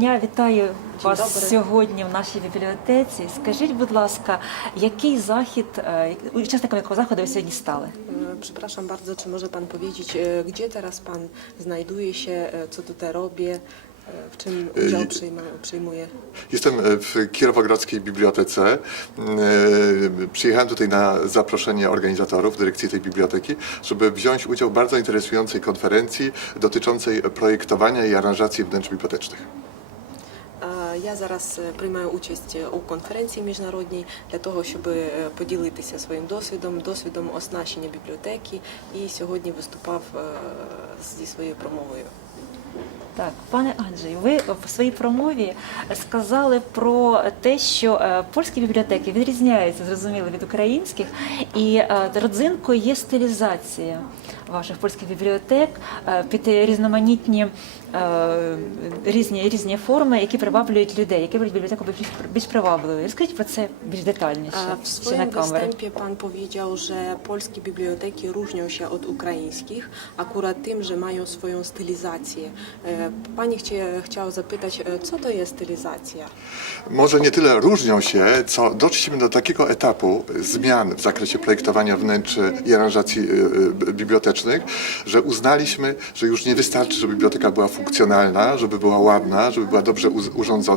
Я вітаю вас добрий. сьогодні в нашій бібліотеці. Skажіть, будь ласка, який захід, е, учасником якого заходу ви сьогодні стали? E, Przepraszam bardzo, czy może Pan powiedzieć, e, gdzie teraz Pan znajduje się, e, co tutaj robię, e, w czym udział I- przyjma, przyjmuje? Jestem e, w Kirowogrodzkiej Bibliotece. E, Przyjechałem tutaj na zaproszenie organizatorów, dyrekcji tej biblioteki, żeby wziąć udział w bardzo interesującej konferencji dotyczącej projektowania i aranżacji wnętrz bibliotecznych. Е, Я зараз е, приймаю участь у конференції міжнародній для того, щоб е, поділитися своїм досвідом, досвідом оснащення бібліотеки. І сьогодні виступав е, зі своєю промовою. Так, пане Анджей, ви в своїй промові сказали про те, що е, польські бібліотеки відрізняються зрозуміло від українських, і е, родзинкою є стилізація ваших польських бібліотек е, під різноманітні е, різні, різні форми, які приваблюють людей, які роблять бібліотеку більш, більш привабливою. Розкажіть про це більш детальніше E, W ще на swoim камері. występie Pan powiedział, że polskie biblioteki różnią się od ukraińskich akurat tym, że mają swoją stylizację. E, Pani chcie, chciała zapytać, e, co to jest stylizacja? Może nie tyle różnią się, co doszliśmy do takiego etapu zmian w zakresie projektowania wnętrzy i aranżacji y, y, bibliotecznych, że uznaliśmy, że już nie wystarczy, żeby biblioteka była funkcjonalna, żeby była ładna, żeby była dobrze uz- urządzona,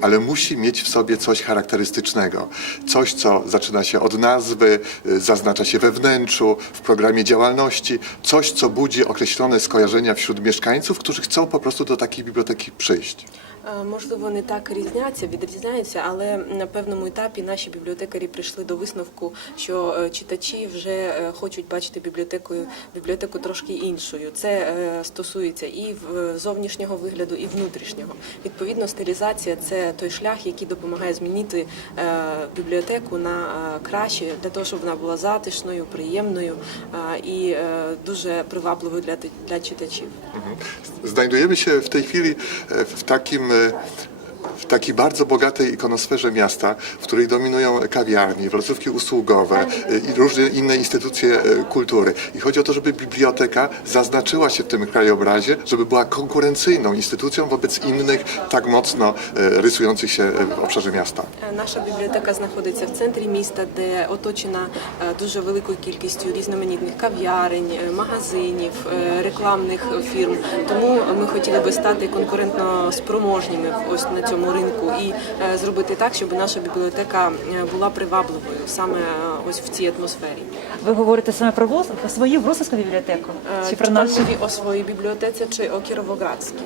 ale musi mieć w sobie coś charakterystycznego. Coś, co zaczyna się od nazwy, y, zaznacza się we wnętrzu, w programie działalności, coś, co budzi określone skojarzenia wśród mieszkańców, którzy chcą po prostu do takiej biblioteki przyjść. Е, Можливо, не так різняться, відрізняються, але на певному етапі наші бібліотекарі прийшли до висновку, що е, читачі вже е, хочуть бачити бібліотекою бібліотеку трошки іншою. Це стосується і зовнішнього вигляду, і внутрішнього. Відповідно, стилізація це той шлях, який допомагає змінити бібліотеку на краще для того, щоб вона була затишною, приємною і дуже привабливою для для читачів. Znajdujemy się w tej chwili w takim 下 w takiej bardzo bogatej ikonosferze miasta, w której dominują kawiarnie, placówki usługowe e, i różne inne instytucje e, kultury. I chodzi o to, żeby biblioteka zaznaczyła się w tym krajobrazie, żeby była konkurencyjną instytucją wobec innych tak mocno e, rysujących się e, w obszarze miasta. Е, Наша бібліотека знаходиться в центрі міста, де оточена е, дуже великою кількістю різноманітних кав'ярень, е, магазинів, е, рекламних фірм. Тому ми хотіли би стати конкурентно спроможніми ось на цьому ринку і е, зробити так, щоб наша бібліотека е, була привабливою саме е, ось в цій атмосфері. Ви говорите саме про Вос- про свою Вросовську бібліотеку Е, чи про Чи пан нашу? mówi o swojej bibliotece czy o Kierowogradskiej?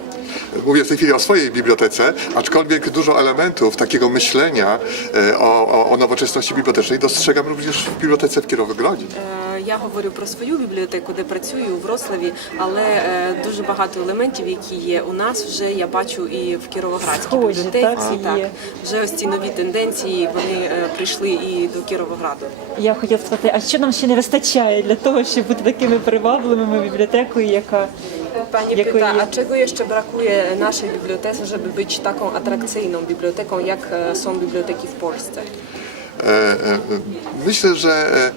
Mówię w tej chwili o swojej bibliotece, aczkolwiek dużo elementów takiego myślenia e, o, o, o nowoczesności bibliotecznej dostrzegam również w bibliotece w Kirowogrodzie. Е, Я говорю про свою бібліотеку, де працюю у Вроцлаві, але е, дуже багато елементів, які є у нас, вже я бачу і в Кіровоградській Схожі, бібліотеці. так, є. вже ось ці нові тенденції вони е, прийшли і до Кіровограду. Я хотіла спитати, а що нам ще не вистачає для того, щоб бути такими привабливими бібліотекою, яка Pani Якої pyta, є? a czego jeszcze brakuje naszej bibliotece, żeby być taką atrakcyjną biblioteką, jak są biblioteki w Polsce? Myślę, że e,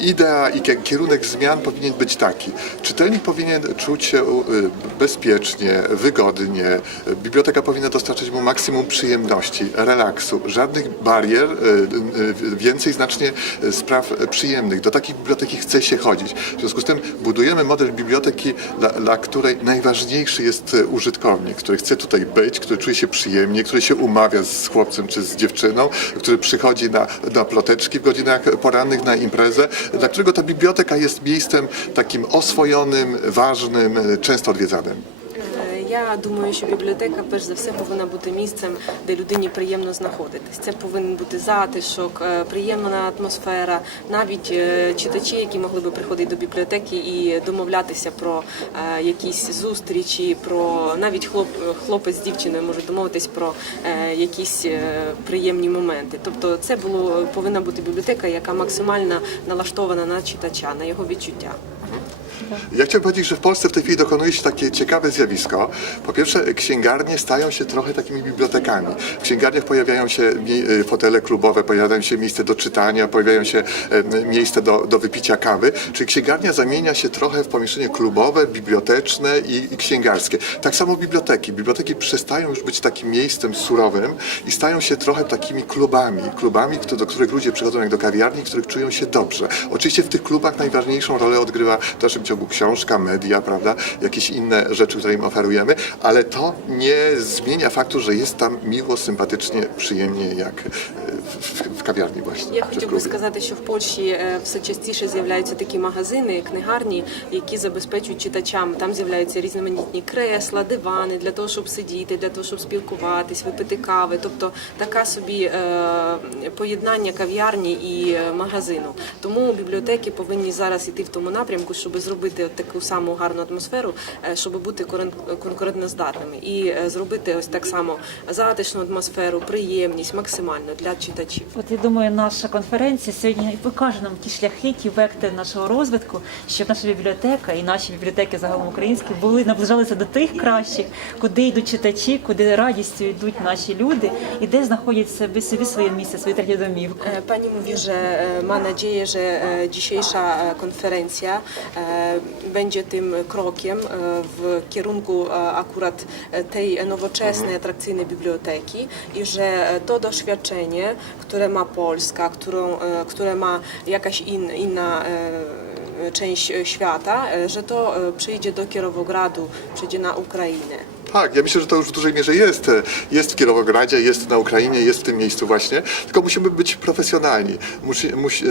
idea i kie- kierunek zmian powinien być taki. Czytelnik powinien czuć się e, bezpiecznie, wygodnie. Biblioteka powinna dostarczyć mu maksimum przyjemności, relaksu, żadnych barier, e, e, więcej znacznie spraw przyjemnych. Do takiej biblioteki chce się chodzić. W związku z tym budujemy model biblioteki, dla, dla której najważniejszy jest użytkownik, który chce tutaj być, który czuje się przyjemnie, który się umawia z chłopcem czy z dziewczyną, który przychodzi na, na ploteczki w godzinach porannych, na imprezę, dla którego ta biblioteka jest miejscem takim oswojonym, ważnym, często odwiedzanym. Я думаю, що бібліотека перш за все повинна бути місцем, де людині приємно знаходитись. Це повинен бути затишок, е, приємна атмосфера. Навіть е, читачі, які могли би приходити до бібліотеки і домовлятися про е, якісь зустрічі, про навіть хлоп, хлопець з дівчиною можуть домовитись про якісь приємні моменти. Тобто, це було повинна бути бібліотека, яка максимально налаштована на читача, на його відчуття. Ja chciałbym powiedzieć, że w Polsce w tej chwili dokonuje się takie ciekawe zjawisko. Po pierwsze, księgarnie stają się trochę takimi bibliotekami. W księgarniach pojawiają się y, fotele klubowe, pojawiają się miejsca do czytania, pojawiają się miejsca do, do wypicia kawy. Czyli księgarnia zamienia się trochę w pomieszczenie klubowe, biblioteczne i, i księgarskie. Tak samo biblioteki. Biblioteki przestają już być takim miejscem surowym i stają się trochę takimi klubami. Klubami, do których ludzie przychodzą jak do kawiarni, w których czują się dobrze. Oczywiście w tych klubach najważniejszą rolę odgrywa dalszym ciągu książka, media, prawda, jakieś inne rzeczy, które im oferujemy, ale to nie zmienia faktu, że jest tam miło, sympatycznie, przyjemnie jak w kawiarni właśnie. Я хотів би сказати, що в Польщі е, все частіше з'являються такі магазини, книгарні, які забезпечують читачам. Там з'являються різноманітні кресла, дивани для того, щоб сидіти, для того, щоб спілкуватись, випити кави. Тобто така собі е, поєднання кав'ярні і е, магазину. Тому бібліотеки повинні зараз йти в тому напрямку, щоб зробити от таку саму гарну атмосферу, щоб бути конкурентноздатними і зробити ось так само затишну атмосферу, приємність максимально для читачів. От я думаю, наша конференція сьогодні і покаже нам ті шляхи, ті вектори нашого розвитку, щоб наша бібліотека і наші бібліотеки загалом українські були наближалися до тих кращих, куди йдуть читачі, куди радістю йдуть наші люди, і де знаходять собі собі своє місце, свою третю домівку. E, Pani mówi, że ma nadzieję, że dzisiejsza konferencja będzie tym krokiem w kierunku akurat tej nowoczesnej, atrakcyjnej biblioteki i że to doświadczenie, które ma Polska, którą, e, które ma jakaś in, inna e, część e, świata, że to przyjdzie do Kierowogradu, przyjdzie na Ukrainę. Tak, ja myślę, że to już w dużej mierze jest. e, Jest w Kierowogradzie, jest na Ukrainie, jest w tym miejscu właśnie. Tylko musimy być profesjonalni. Musi, musi, e,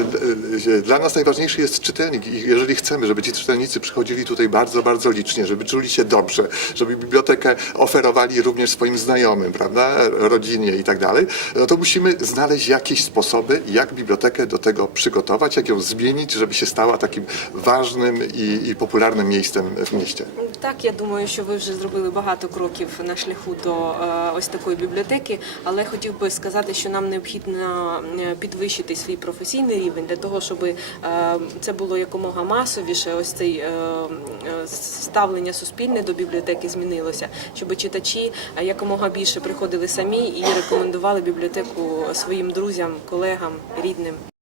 e, dla nas najważniejszy jest czytelnik i jeżeli chcemy, żeby ci czytelnicy przychodzili tutaj bardzo, bardzo licznie, żeby czuli się dobrze, żeby bibliotekę oferowali również swoim znajomym, prawda, rodzinie i tak dalej, no to musimy znaleźć jakieś sposoby, jak bibliotekę do tego przygotować, jak ją zmienić, żeby się stała takim ważnym i, i popularnym miejscem w mieście. Так, я думаю, що ви вже зробили багато кроків на шляху до е, ось такої бібліотеки, але хотів би сказати, що нам необхідно е, підвищити свій професійний рівень для того, щоб е, це було якомога масовіше. Ось цей ставлення суспільне до бібліотеки змінилося, щоб читачі якомога більше приходили самі і рекомендували бібліотеку своїм друзям, колегам, рідним.